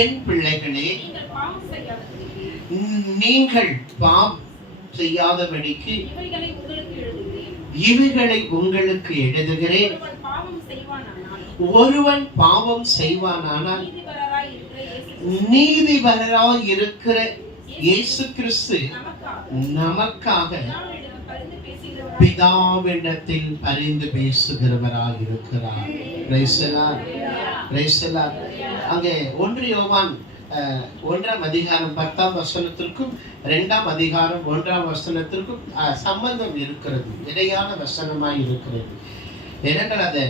என் பிள்ளைகளே, நீங்கள் பாவம் செய்யாதபடிக்கு இவைகளை உங்களுக்கு எழுதுகிறேன். ஒருவன் பாவம் செய்வானானால் நீதிபரராய் இருக்கிற இயேசு கிறிஸ்து நமக்காக பிதாவிடத்தில் பரிந்து பேசுகிறவராய் இருக்கிறார். Praise the Lord, praise the Lord. அங்கே 1 யோவான் 1ஆம் அதிகாரம் 10ஆம் வசனத்திற்கும் 2ஆம் அதிகாரம் 1ஆம் வசனத்திற்கும் சம்பந்தம் இருக்கிறது, இடையான வசனமாய் இருக்கிறது. ஏனென்றால் அதை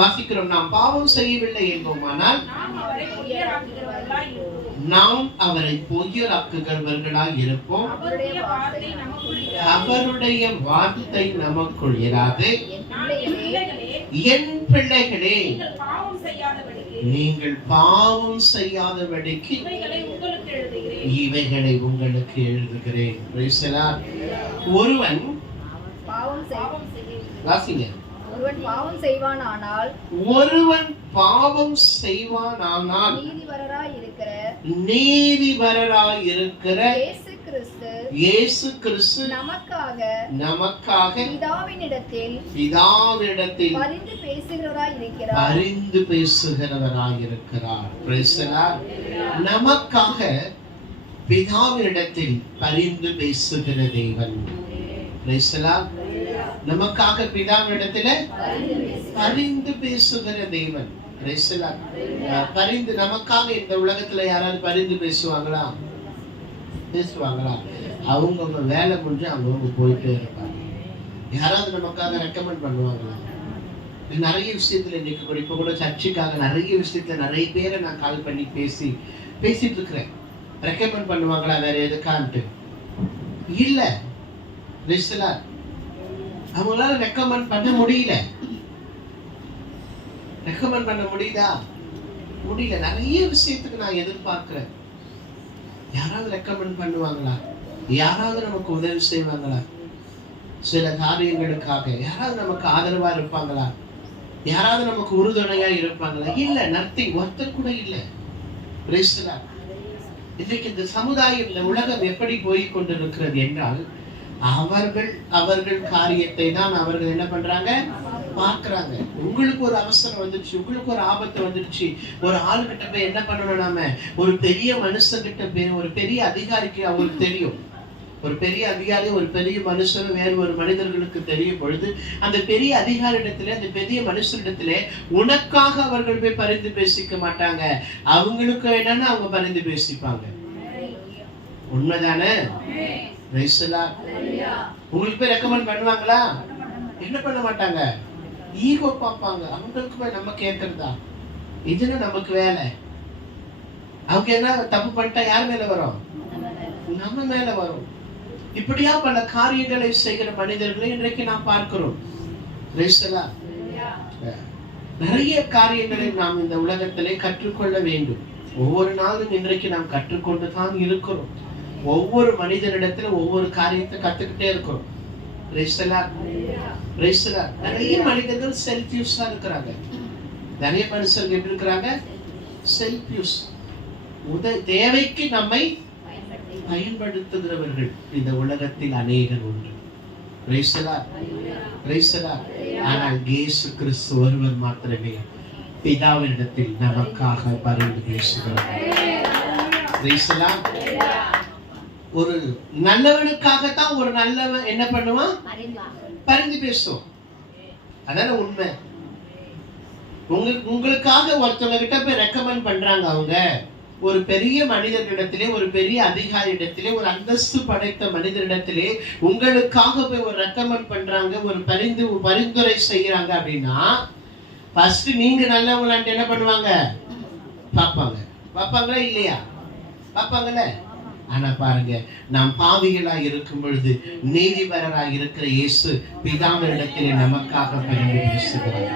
வாசிக்கிறோம். நாம் பாவம் செய்யவில்லை என்போமானால் நாம் அவரை பொய்யராக்குகிறவர்களாய் இருப்போம். அவருடைய வார்த்தை நமக்குள் இராது. என் பிள்ளைகளே, நீங்கள் பாவம் செய்யாதபடிக்கு இவைகளை உங்களுக்கு எழுதுகிறேன். ஒருவன் வாசிங்க. ஒருவன் பாவம் செய்வானானால் நீதிபரராய் இருக்கிற இயேசு கிறிஸ்து நமக்காக பிதாவினிடத்தில் பரிந்து பேசுகிறவராய் இருக்கிறார். Praise the Lord. நமக்காக பிதாவினிடத்தில் பரிந்து பேசுகிற தேவன். Praise the Lord. நமக்காக பிதாவினிடத்தில் பரிந்து பேசுகிற தேவன். Praise the Lord. பரிந்து நமக்காக இந்த உலகத்துல யாராவது பரிந்து பேசுவாங்களா? பேசுவாங்களா? அவங்கவுங்க வேலை முடிஞ்சு அவங்கவுங்க போயிட்டே இருப்பாங்க. யாராவது நமக்காக ரெக்கமெண்ட் பண்ணுவாங்களா? நிறைய விஷயத்துல இன்னைக்கு கூட இப்ப கூட சர்ச்சுக்காக நிறைய விஷயத்துல நிறைய பேரை நான் கால் பண்ணி பேசிட்டு இருக்கிறேன். ரெக்கமெண்ட் பண்ணுவாங்களா வேற எதுக்கான்ட்டு? இல்ல. Praise the Lord. அவங்களால ரெக்கமெண்ட் பண்ண முடியல. ரெக்கமெண்ட் பண்ண முடியுதா? முடியல. நிறைய விஷயத்துக்கு நான் எதிர்பார்க்கிறேன். யாராவது ரெக்கமெண்ட் பண்ணுவாங்களா? யாராவது நமக்கு உதவி செய்வாங்களா? சில காரியங்களுக்காக யாராவது நமக்கு ஆதரவா இருப்பாங்களா? யாராவது நமக்கு உறுதுணையா இருப்பாங்களா? இல்ல. நத்திங். ஒருத்தர் கூட இல்ல. Praise the Lord. இன்றைக்கு இந்த சமுதாயம், இந்த உலகம் எப்படி போய் கொண்டிருக்கிறது என்றால், அவர்கள் காரியத்தை தான் அவர்கள் என்ன பண்றாங்க? பார்க்கறாங்க. உங்களுக்கு ஒரு அவசரம் வந்துருச்சு, உங்களுக்கு ஒரு ஆபத்து வந்துருச்சு, ஒரு ஆளுகிட்ட போய் என்ன பண்ணணும்? நாம ஒரு பெரிய மனுஷங்கிட்ட போய், ஒரு பெரிய அதிகாரிக்கு அவங்களுக்கு தெரியும். ஒரு பெரிய அதிகாரி, ஒரு பெரிய மனுஷன் வேறு ஒரு மனிதர்களுக்கு தெரியும் பொழுது, அந்த பெரிய அதிகாரிடத்திலே, அந்த பெரிய மனுஷனிடத்திலே உனக்காக அவர்கள் போய் பரிந்து பேசிக்க மாட்டாங்க. அவங்களுக்கு என்னன்னா அவங்க பரிந்து பேசிப்பாங்க. உண்மைதானே? உங்களுக்கு போய் ரெக்கமெண்ட் பண்ணுவாங்களா? என்ன பண்ண மாட்டாங்க? ஈகோ பார்ப்பாங்க. அவங்களுக்கு போய் நம்ம கேட்கறதா? இதுன்னு நமக்கு வேலை. அவங்க என்ன தப்பு பண்ணிட்டா யார் மேல வரும்? நம்ம மேல வரும். இப்படியா பல காரியங்களை செய்கிற மனிதர்களை இன்றைக்கு நாம் பார்க்கிறோம். நிறைய காரியங்களை நாம் இந்த உலகத்திலே கற்றுக்கொள்ள வேண்டும். ஒவ்வொரு நாளும் இன்றைக்கு நாம் கற்றுக்கொண்டு தான் இருக்கிறோம். ஒவ்வொரு மனிதனிடத்துல ஒவ்வொரு காரியத்தை கத்துக்கிட்டே இருக்கிறோம். நிறைய மனிதர்கள் செல்ஃபியூஸா இருக்கிறாங்க. நிறைய மனுஷர்கள் எப்படி இருக்கிறாங்க? செல்ஃபியூஸ். தேவைக்கு நம்மை பயன்படுத்துகிறவர்கள் இந்த உலகத்தில் அநேகர் உண்டு. ஆனால் இயேசு கிறிஸ்து ஒருவர் மாத்திரமே பிதாவினிடத்தில் நமக்காக பரிந்து பேசுகிறார். ஒரு நல்லவனுக்காகத்தான் ஒரு நல்லவன் என்ன பண்ணுவான்? பரிந்து பேசுவோம். அதான உண்மை. உங்களுக்காக ஒருத்தவங்க கிட்ட போய் ரெக்கமெண்ட் பண்றாங்க. அவங்க ஒரு பெரிய மனிதனிடத்திலே, ஒரு பெரிய அதிகாரியிடத்திலே, ஒரு அந்தஸ்து படைத்த மனிதனிடத்திலே உங்களுக்காக போய் ஒரு ரெக்கமெண்ட் பண்றாங்க, ஒரு பரிந்துரை செய்யறாங்க அப்படின்னா, ஃபர்ஸ்ட் நீங்க நல்லவங்களான்ட்டு என்ன பண்ணுவாங்க? பார்ப்பாங்க. பார்ப்பாங்களா இல்லையா? பார்ப்பாங்கல்ல. ஆனா பாருங்க, நாம் பாவிகளா இருக்கும் பொழுது நீதிபரராக இருக்கிற இயேசு பிதாவினிடத்திலே நமக்காக பரிந்து பேசுகிறார்.